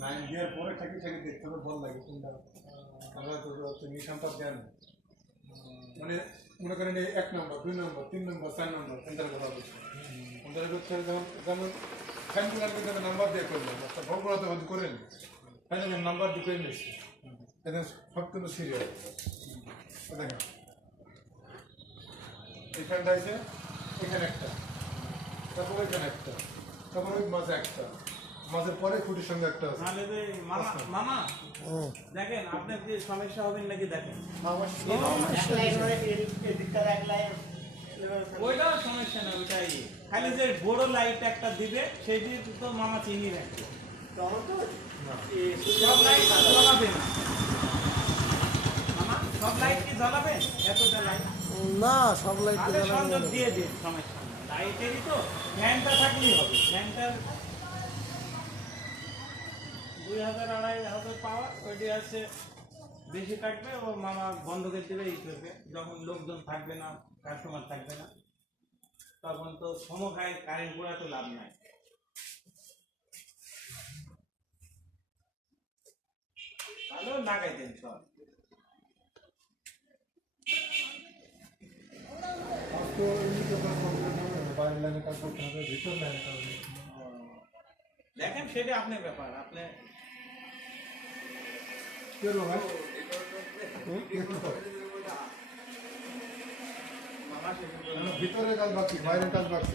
Nine দেওয়ার পরে থাকি থাকি দেখতে হবে ভালো লাগে কোনটা আমরা তো নিশানটা দেন মানে মনে করেন এক নম্বর দুই নম্বর তিন নম্বর চার নম্বর কোনটার কথা বলছি করতে হবে যেমন যেমন কিন্তু আমি নাম্বার দিয়ে করলাম একটা ভোগগুলো তো হয়তো করেন আমি নাম্বার দিয়ে করে নিচ্ছি এখানে সব কিন্তু সিরিয়াল দেখেন এই ফ্যানটা আছে এখানে একটা তারপর এখানে একটা তারপর ওই মাঝে একটা। মাঝের পরে খুঁটির সঙ্গে একটা আছে। নাহলে যে মামা মামা দেখেন আপনার যে সমস্যা হবেন নাকি দেখেন। ওইটাও সমস্যা না ওইটাই। খালি যে বড় লাইট একটা দিবে সেই দিয়ে তো মামা চিনি রাখবে সব লাইট জ্বলাবে না। মামা সব লাইট কি জ্বলাবে? এতটা লাইট। না সব লাইট দিয়ে দিন সমস্যা লাইটেরই তো, ফ্যানটা থাকলেই হবে। ফ্যানটার দুই হাজার আড়াই হাজার পাওয়ার, ওইটি আছে। বেশি কাটবে ও মামা বন্ধ করে দেবে এই করবে। যখন লোকজন থাকবে না কাস্টমার থাকবে না, তখন তো সমখায় কারেন্ট পোড়া তো লাভ নাই। তাহলে লাগাই দেন সব তো বাইরের লাইনে কাজ করতে হবে ভিতর লাইনে কাজ। দেখেন সেটা আপনার ব্যাপার আপনি ভিতরে ভাই? কাজ বাকি বাইরের কাজ বাকি